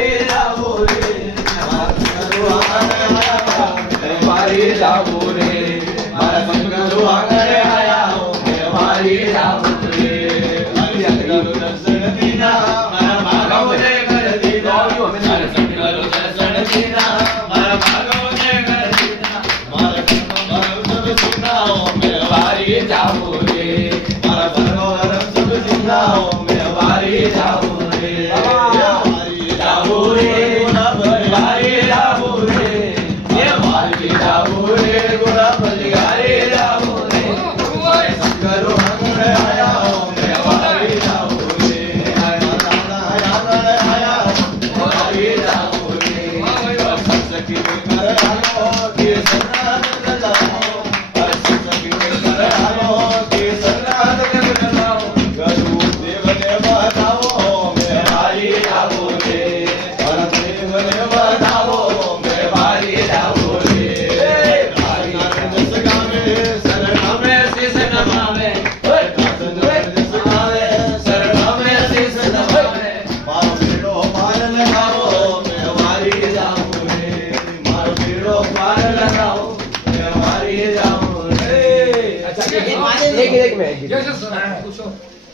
વ્યવહારી જાવું રે મારા શંકરુ આંગણે આયા વ્યવહારી જાવું રે મારા શંકરુ આંગણે આયા વ્યવહારી જાવું રે દર્શન વિના મારા ભાગવને ઘર દીધા મારા શંકરુ દર્શન વિના મારા ભાગવને ઘર દીધા મારા ભગવાન સુનાઓ વ્યવહારી જાવું રે મારા ભગવાન સુખ સુનાઓ વ્યવહારી જાવું રે વ્યવહારી જાવું રે વ્યવહારી જાવું રે વ્યવહારી જાવું રે ગુણા બલિહારી જાવું રે શંકરો આંગણે આયા વ્યવહારી જાવું રે આયા વ્યવહારી જાવું રે સત્સંગી કર આલો કે સનાતન લાવો સત્સંગી કર આલો કે સનાતન લાવો ગરુ દેવને બતાવો વ્યવહારી જાવું રે દેવને બતાવો વ્યવહારી જાવું રે જસ ગામે શરણામે શીશ નમાવે જસ ગામે શરણામે શીશ નમાવે મારો બેડો પાર લગાવો વ્યવહારી જાવું રે મારો બેડો પાર લગાવો વ્યવહારી જાવું રે अच्छा एक मिनट Yes, yes, sir.